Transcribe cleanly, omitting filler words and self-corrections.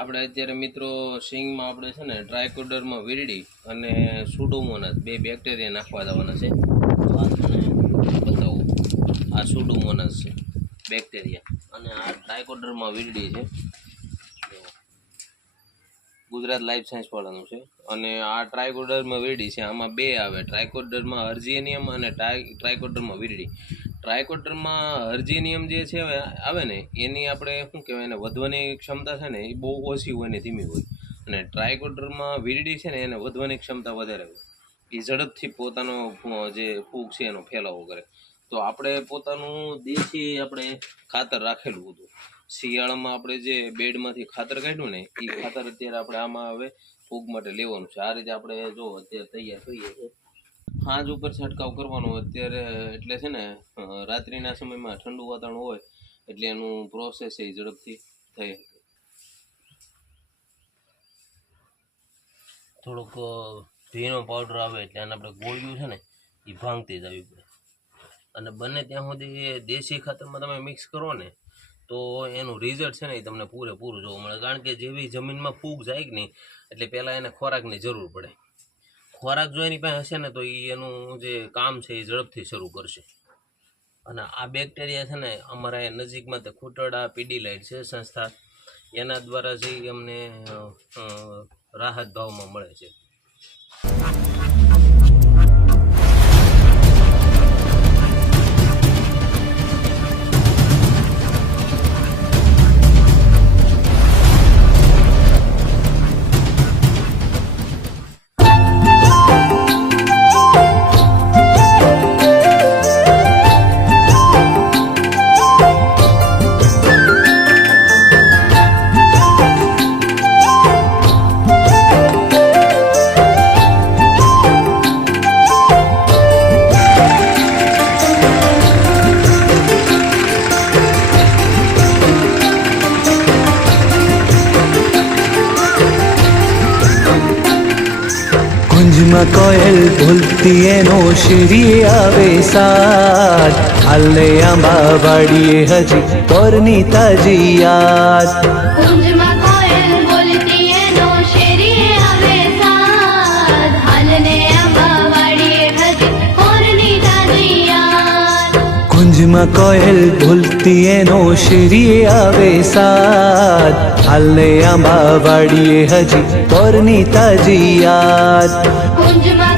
આપણે અત્યારે મિત્રો સિંગમાં આપણે છે ને ટ્રાયકોડરમાં વીરડી અને સુડોમોનાસ બે બેક્ટેરિયા નાખવા દેવાના છે. આ તમને બતાવું, આ સુડોમોનાસ છે બેક્ટેરિયા અને આ ટ્રાયકોડરમાં વીરડી છે. ગુજરાત લાઈફ સાયન્સ વાળાનું છે અને આ ટ્રાયકોડરમાં વીરડી છે. આમાં બે આવે, ટ્રાયકોડરમાં અર્જિનિયમ અને ટ્રાયકોડરમાં વીરડી. ટ્રાયકોડરમાં અર્જિનિયમ જે છે આવે ને એની આપણે શું કહેવાય, એને વધવાની ક્ષમતા છે ને એ બહુ ઓછી હોય ને ધીમી હોય, અને ટ્રાયકોડરમાં વીરડી છે ને એને વધવાની ક્ષમતા વધારે હોય. એ ઝડપથી પોતાનો જે ફૂગ છે એનો ફેલાવો કરે. તો આપણે પોતાનું દેશી આપણે ખાતર રાખેલું હતું. શિયાળામાં આપણે જે બેડમાંથી ખાતર કાઢ્યું ને એ ખાતર અત્યારે આપણે આમાં હવે ફૂગ માટે લેવાનું છે. આ રીતે આપણે જો અત્યારે તૈયાર કરીએ છીએ. હાજ ઉપર છંટકાવ કરવાનો અત્યારે, એટલે છે ને રાત્રિના સમયમાં ઠંડુ વાતાવરણ હોય એટલે એનું પ્રોસેસ એ ઝડપથી થઈ શકે. થોડોક ભીનો પાવડર આવે એટલે આને આપણે ગોળિયું છે ને એ ભાંગતી જ આવી પડે. અને બને ત્યાં સુધી દેશી ખાતરમાં તમે મિક્સ કરો ને તો એનું રિઝલ્ટ છે ને એ તમને પૂરેપૂરું જોવા મળે. કારણ કે જેવી જમીનમાં ફૂગ જાય કે નહીં એટલે પહેલાં એને ખોરાકની જરૂર પડે. ખોરાક જો એની પાસે હશે ને તો એ એનું જે કામ છે એ ઝડપથી શરૂ કરશે. અને આ બેક્ટેરિયા છે ને અમારા નજીકમાં તે ખૂટડા પીડીલાઇટ છે સંસ્થા, એના દ્વારા જે અમને રાહત ભાવમાં મળે છે. કુંજમાં કોયલ ભૂલતી એનો શિરી આવે સાથ, હાલે આંબા વાડીએ હજી તોરની તાજી યાદ. કુંજમાં કોયલ બોલતી એનો શેરી આવે સાથ, હાલને આંબા વાડીએ હજી તોરની તાજી યાદ. કુંજમાં કોયલ ભૂલતી એનો શિરી આવે સાથ, હાલે આંબા વાડીએ હજી તોરની તાજી યાદ. કુંજમાં